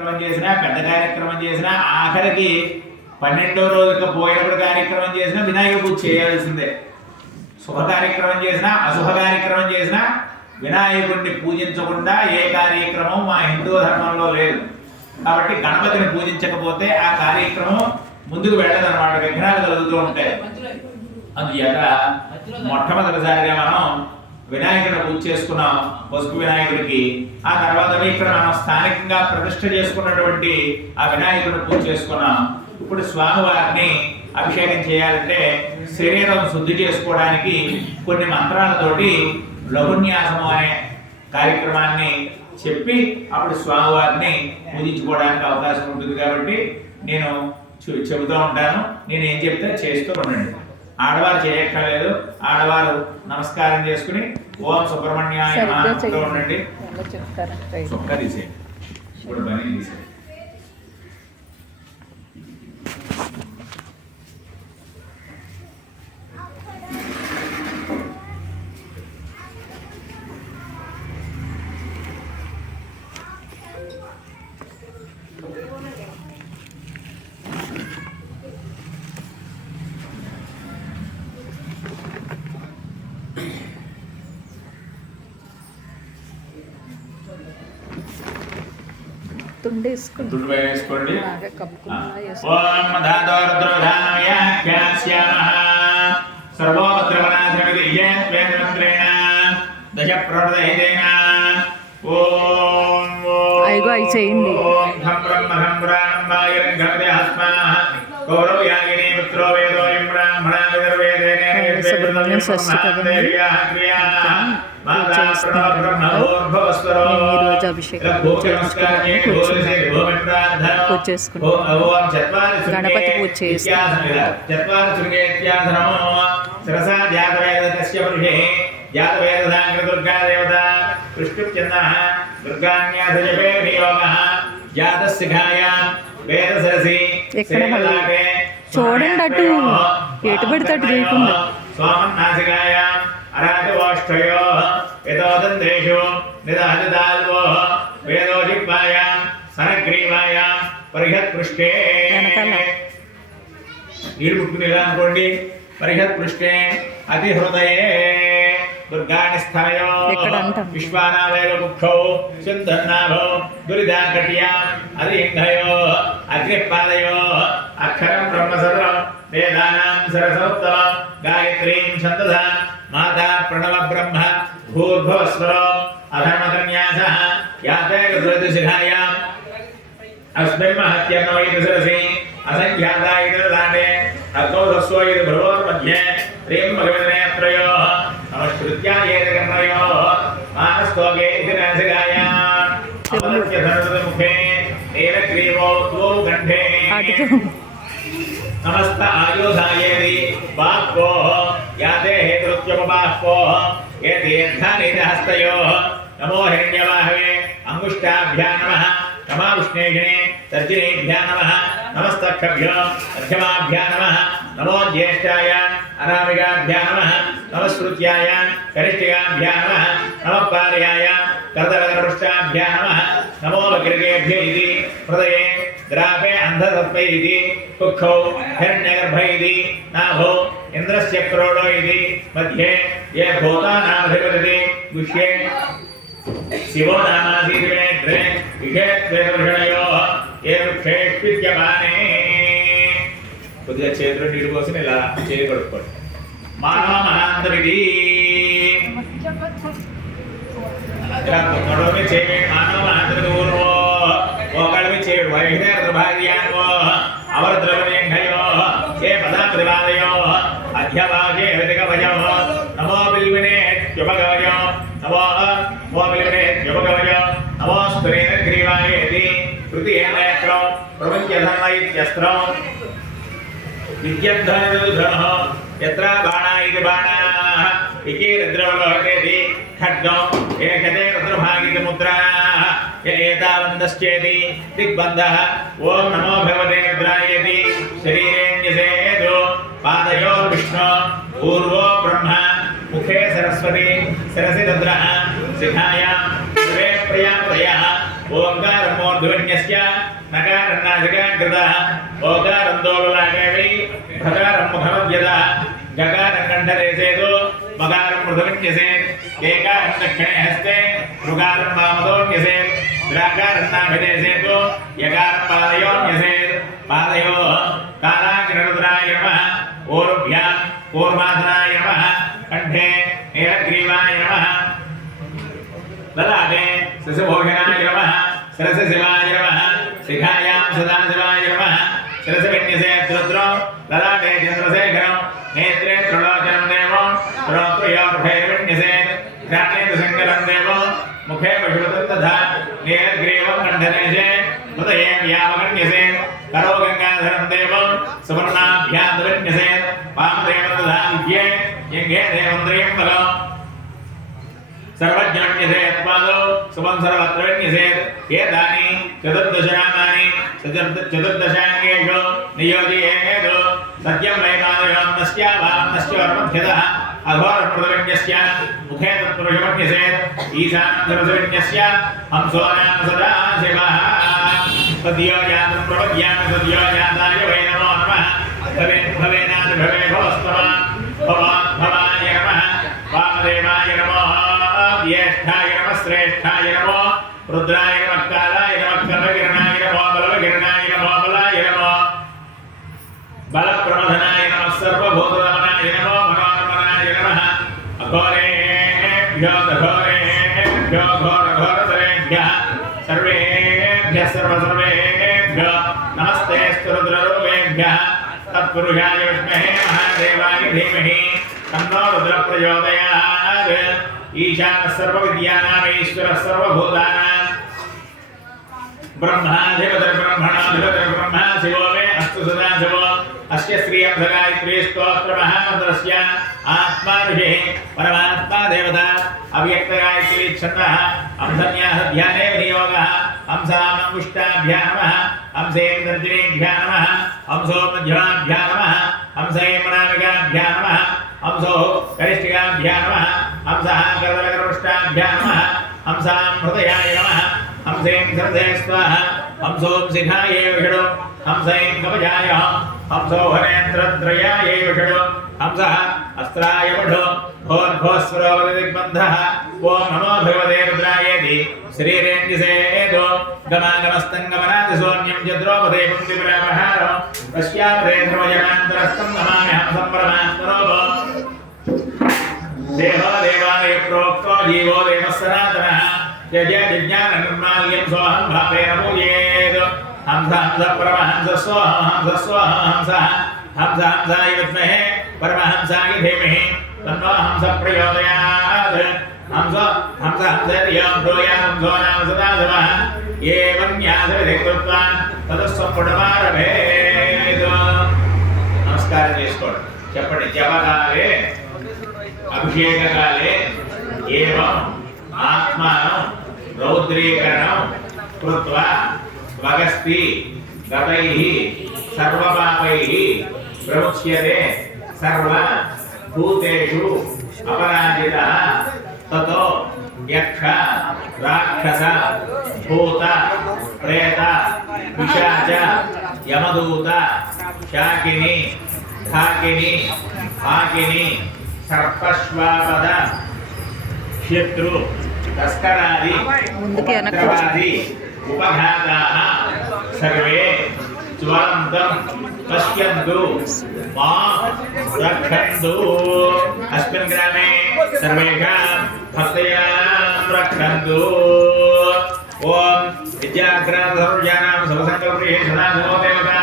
కార్యక్రమం చేసినా పెద్ద కార్యక్రమం చేసినా ఆఖరికి 12వ రోజుకి పోయినప్పుడు కార్యక్రమం చేసినా వినాయక పూజ చేయాల్సిందే. శుభ కార్యక్రమం చేసినా అశుభ కార్యక్రమం చేసినా వినాయకుడిని పూజించకుండా ఏ కార్యక్రమం మా హిందూ ధర్మంలో లేదు. కాబట్టి గణపతిని పూజించకపోతే ఆ కార్యక్రమం ముందుకు వెళ్ళదన్నమాట, విఘ్నాలు కలుగుతూ ఉంటాయి. అందుచేత మొట్టమొదటిసారిగా మనం వినాయకుడిని పూజ చేసుకున్నాం, పసుపు వినాయకుడికి. ఆ తర్వాత ఇక్కడ మనం స్థానికంగా ప్రతిష్ఠ చేసుకున్నటువంటి ఆ వినాయకుడిని పూజ చేసుకున్నాం. ఇప్పుడు స్వామివారిని అభిషేకం చేయాలంటే శరీరం శుద్ధి చేసుకోవడానికి కొన్ని మంత్రాలతోటి లఘున్యాసము అనే కార్యక్రమాన్ని చెప్పి అప్పుడు స్వామివారిని పూజించుకోవడానికి అవకాశం ఉంటుంది. కాబట్టి నేను చెబుతూ ఉంటాను, నేను ఏం చెప్తే చేస్తూ ఉండండి. ఆడవారు చేయక్కర్లేదు, ఆడవారు నమస్కారం చేసుకుని ఓం సుబ్రహ్మణ్యాయ నమః ఉండండి. చొక్కా తీసేయండి, ఇప్పుడు బనీ తీసేయండి. వేసుకోండి. ఓం సర్వోపద్రవనాశమితి యత్వేన దశ ప్రవృతైదేన ఓం అయ్యో అయి చేయండి. ఓం ధం బ్రహ్మణం బ్రాహ్మణాయ ఘటయాస్మాః గౌరవయాగిని పుత్రో వేదోయం బ్రాహ్మణా విదర్వేదేన సుబ్రహ్మణ్యం షష్ఠి కదండి. ఈరోజు అభిషేకం పూజ చేసుకుని గణపతి పూజ చేస్తాను. ఎక్కడ చూడండి, అటు ఎటు పెడితే అటు చేయకుండా అరాజవాష్టయో యతోదందేషు నిదహదాల్వో వేదోజిహ్వాయాం సనగ్రీవాయాం పరిహత్ పృష్ఠే నీళ్ళు పుట్టుకుని ఇలా అనుకోండి. పరిహత్ పృష్ఠే అతి హృదయే దుర్గాణి స్థాయో విశ్వానావేగ ముఖౌ సింధన్నాభౌ దురిదాకట్యా అదింగయో అగ్నిపాదయో అక్షరం బ్రహ్మసదరం వేదానాం సరసోత్తమం గాయత్రీం ఛందసా మాతా ప్రణవ బ్రహ్మ భూర్భువస్వరో అధర్మకన్యాసః యాతే గృహశిఖాయాం అస్మిన్ మహత్యర్ణవైతి సరసి అసంఖ్యాతాయిదలాటే అద్భుతస్వైతి భ్రువోర్మధ్యే శ్రీం భగవతినేత్రయో నమస్కృత్యాయేతకర్ణయో మానస్తోకే ఇతి నాసికాయాం అమలత్య ధనుర్ముఖే నీలగ్రీవో త్వౌ కంఠే समस्त आयुधायेरि बाह्वोः याते हेतुरुत्वपबाह्वोः ये दीर्घानिहस्तयोः नमो हिरण्यवाहवे अंगुष्ठाभ्यां नमः नमाविष्णेषिणे तर्जनीभ्यां नमः नमस्तक्षभ्यो मध्यमाभ्यां नमः नमो ज्येष्ठाय अनामिकाभ्यां नमः नमस्कृत्याय कनिष्ठिकाभ्यां नमः नमः पार्याय कर्दलकरपृष्ठाभ्यां नमः नमो वक्रिकेभ्य इति हृदये द्रापे अंधसर्पै इति कुक्षौ हिरण्यगर्भ इति नाभौ इंद्रस्य क्रोडो इति मध्ये ये भूतानामधिपतिति गुह्ये शिवो नामासीति मेघ्रे विषेत्वेदर्शनयोः ये वृक्षेष्विद्यमाने కొద్దిగా చేతులు నీళ్ళు పోసి ఇలా చేయగలుగుకోండి. మానవ మహాంతమిది ఇలా కొత్తడమే చేయండి. మానవ మహాంతమిది ఊర్వో ఓకళమి చేయుడు వైహిదేర్భార్యాన్వో అవరద్రవణ్యో ఏ పదాప్రతిపాదయో అధ్యవాజే హృతికవజో నమో బిల్వినే త్యుపగవజో నమో మో బిల్వినే త్యుపగవజో నమోస్తురేణ గ్రీవాయేతి తృతీయేనేత్రం ప్రపంచధర్మ ఇత్యస్త్రం విద్యద్ధనుధనః యత్ర బాణా ఇది బాణాః ఇకే రుద్రవలోకేతి ఖడ్గం ఏకతే రుద్రభాగితి ముద్రాః ఏతావందశ్చేతి దిగ్బంధః ఓం నమో భగవతే రుద్రాయేతి శరీరేణ్యసేతు పాదయో విష్ణు పూర్వో బ్రహ్మ ముఖే సరస్వతి శిరసి రుద్రః శిఖాయాం శివే ప్రియా ప్రియః ఓంకారమూర్తి ध्वन्यस्य नकारन्नासिकां कृतः ओकारं दोललाटेवि भकारं मुखमद्यदा जकारं कण्ठदेशेतु मकारं मृदुन्यसेत् एकारं दक्षिणे हस्ते ऋकारं वामतोन्यसेत् द्राकारं नाभिदेशेतु यकारं पादयोन्यसेत् पादयोः कालाग्निरुद्राय नमः ऊर्भ्यां कूर्मासनाय नमः कण्ठे नीलग्रीवाय नमः ललाटे शशिभूषणाय नमः सरसशिवाय नमः शिखायां सदाशिवाय नमः सरसविन्यसेत् रुद्रो ललाटे चन्द्रशेखरं नेत्रे त्रिलोचनं देवो श्रोत्रयोर्भैर्विन्यसेत् घ्राणे शङ्करं देवो मुखे पशुपतिं तथा नीलग्रीवं कण्ठदेशे हृदये व्यामगण्यसेत् करो गङ्गाधरं देवं सुवर्णाभ्यां विन्यसेत् वामदेवं तथा विद्ये यज्ञे देवं त्र्यम्बकम् सर्वज्ञन्यसेत् पादौ सुमं सर्वत्र विन्यसेत् एतानि चतुर्दशनामानि चतुर्दशाङ्गेषु नियोजयेत् सत्यं वै पादयोन्नस्य वामनस्य वर्मध्यतः अघोरप्रदविन्यस्य मुखे तत्पुरुषमन्यसेत् ईशानं सरसविन्यस्य हंसो नाम सदा शिवः सद्योजातं प्रपद्यामि सद्योजाताय वै नमो नमः भवेनादिभवे भवस्तमः भवाय नमः वामदेवाय नमः ज्येष्ठाय नमः श्रेष्ठाय नमो रुद्राय नमः कालाय नमः कर्मकिरणाय नमो बलवकिरणाय नमो बलाय नमो बलप्रमथनाय नमः सर्वभूतदमनाय नमो मनोरमनाय नमः अघोरेभ्यो दघोरेभ्यो घोरघोरतरेभ्यः सर्वेभ्यः सर्वसर्वेभ्यो नमस्तेऽस्तु रुद्ररूपेभ्यः तत्पुरुषाय विद्महे महादेवाय धीमहि तन्नो रुद्रः प्रचोदयात् ईशानः सर्वविद्यानाम् ईश्वरः सर्वभूतानां ब्रह्माधिपतिर्ब्रह्मणाधिपतिर्ब्रह्मा शिवो मे अस्तु सदा शिवो अस्य श्रियं गायत्री स्तोत्रमहामन्त्रस्य आत्मा ऋषिः परमात्मा देवता अव्यक्तगायत्री छन्दः अंसन्यास ध्याने विनियोगः हंसामङ्गुष्टाभ्यां नमः हंसेन्द्रजिनेभ्यां नमः हंसोपमध्यमाभ्यां नमः हंसैमनामिकाभ्यां नमः हंसो करिष्ठिकाभ्यां नमः हंसः करदलकरपृष्ठाभ्यां नमः हंसां हृदयाय नमः हंसें सरसे स्वाहा हंसों शिखाय विषडो हंसैं कवचाय हंसो हनेन्द्रत्रयाय विषडो हंसः अस्त्राय वढो भोर्भोस्वरोदिग्बन्धः ओम नमो भगवते रुद्रायेति श्रीरेन्द्रसेदो गमागमस्तङ्गमनादिसोऽन्यं चद्रोपदे पुण्डिविरामहारो पश्यापदे ध्रुवजनान्तरस्तं नमामि हंसं परमात्मनोः देहो देवालय प्रोक्तो जीवो देवः सनातनः यज्ञ विज्ञान निर्माल्यं सोऽहं भावेन पूजयेत् हंस हंस परमहंस सोऽहं हंस सोऽहं हंसः हंस हंसाय विद्महे परमहंसाय धीमहि तन्नो हंस प्रचोदयात् हंस हंस हंसर्यं भूयात् हंसो नाम सदा शिवः एवं न्यासविधिं कृत्वा ततस्सम्पुटमारभेत् नमस्कारं చేసుకోండి చెప్పండి జపకాలే अभिषेककाले एवं आत्मानं रौद्रीकरणं कृत्वा स्वगस्ति गतैः सर्वपापैः प्रमुच्यते सर्वभूतेषु अपराजितः ततो यक्ष राक्षस भूत प्रेत पिशाच यमदूत शाकिनी ढाकिनी हाकिनी सर्पश्वापद शत्रु तस्करादि उपद्रवादि उपघाताः सर्वे ज्वलन्तं पश्यन्तु मां रक्षन्तु अस्मिन् ग्रामे सर्वेषां भक्तजनां रक्षन्तु ओम విద్యాగ్రాధర్యానాం సర్వసంకల్పే సదా నమో దేవతా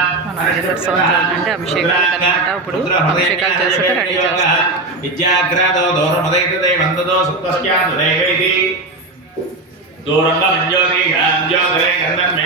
అంటే అభిషేకాలు అన్నమాట. ఇప్పుడు అభిషేకాలు చేస్తే రెడీ చేస్తారు. విద్యాగ్రాదో దూరమదైతే వందదో సుప్తస్యాదురేగైతి దూరంగా మంజోతి గాంజోదరే గంధం